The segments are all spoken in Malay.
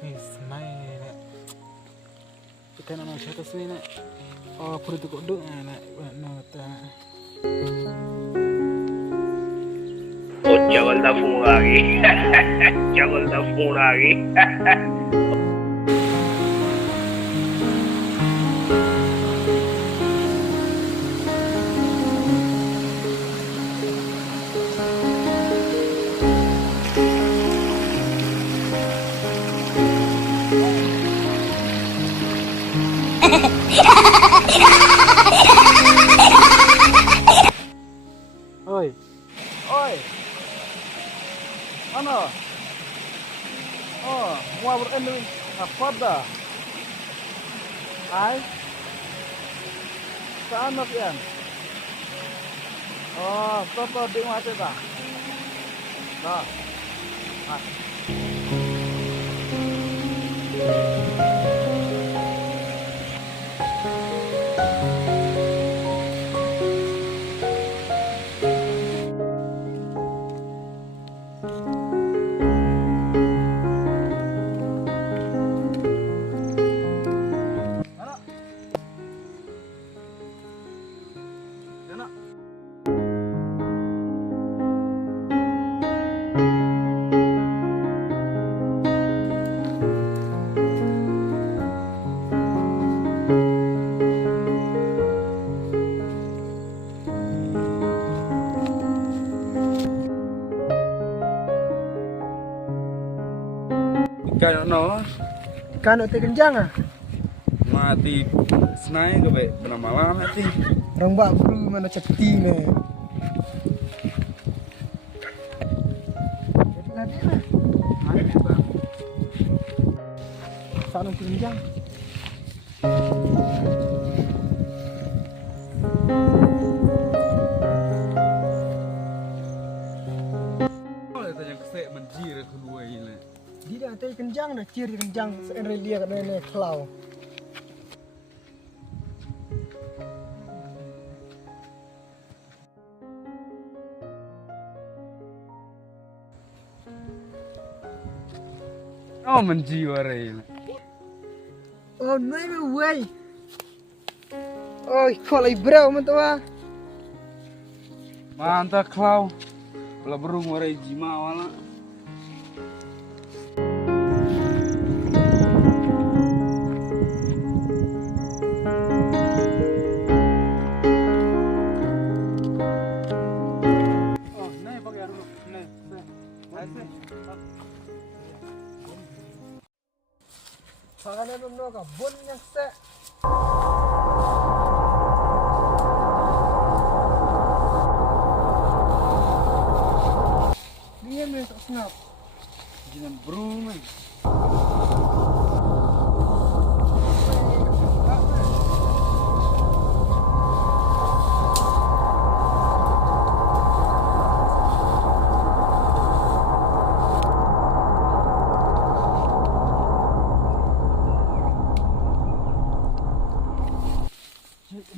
Nih, senai nek. Kita nak masuk atas ni nek. Oh, perlu tu kodok nek. Nota. Oh, chaval da phone आ गई chaval da phone आ गई Oi. Oi. Ano? Oh, mau berani apa dah? Hai. Sana pian. Oh, toto di mati dah. Dah. Ah. Ikan no, Ikan otak kenjang ah. mati senai ke baik pernah malam mati. Orang bak bulu mana cekti ni. Jadi lah. Sana otak kenjang. Kalau tanya kesek menjir kedua ini. Dia dah otak kenjang dah ciri kenjang serelia kat ni kelau. Oh menjir ini. Oh, no way. Oh, kau lagi berau mentua. Mantap klau. Kalau berung warai jima wala. Oh, naik pakai dulu. Naik. Sangat ada ka bon yang se. Dia ni tak senap. Jangan berung ni.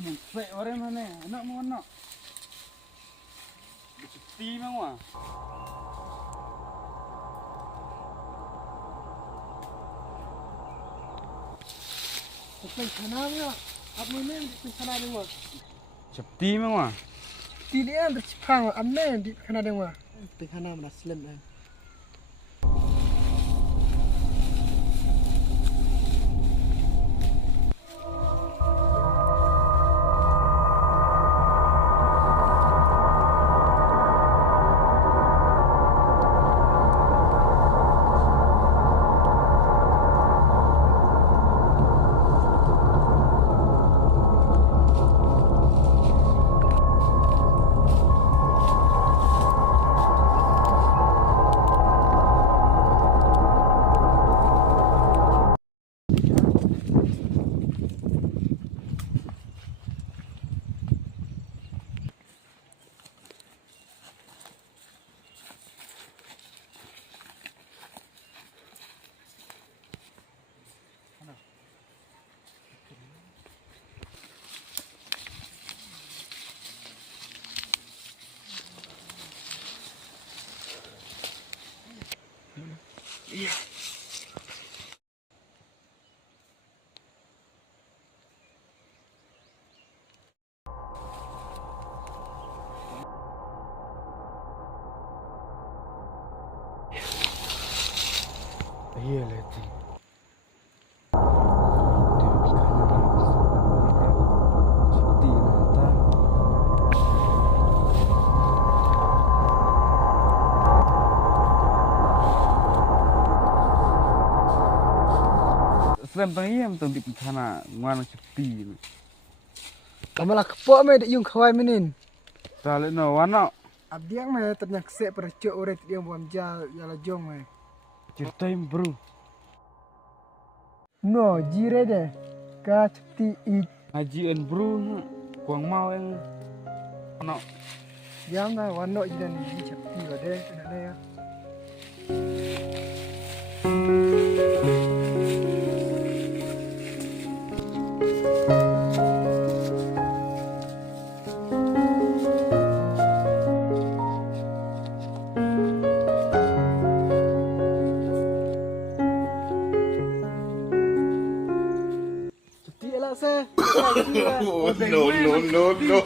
Mengfek orang mana? Anak mau anak. Cuti memang. Tapi kanamnya, apa ni di kana dengwa. Cuti memang. Tidak ada cipang, apa di kana dengwa. Di kana mana slim dah. Iya lagi. Di mata. Sempang iya betul di sana mana sepi. Kamalah kepok me dik yung khawai menin. Tali no wana Abdiang me ternyak se percok uret dia buam jal yala jong me. ceritain bro. No jire de. Ka cepti i Ngajian bro, kuang mau yang no. jam na wano jidan di cepti bade anak ya. Cepti elak se. No, no, no, no.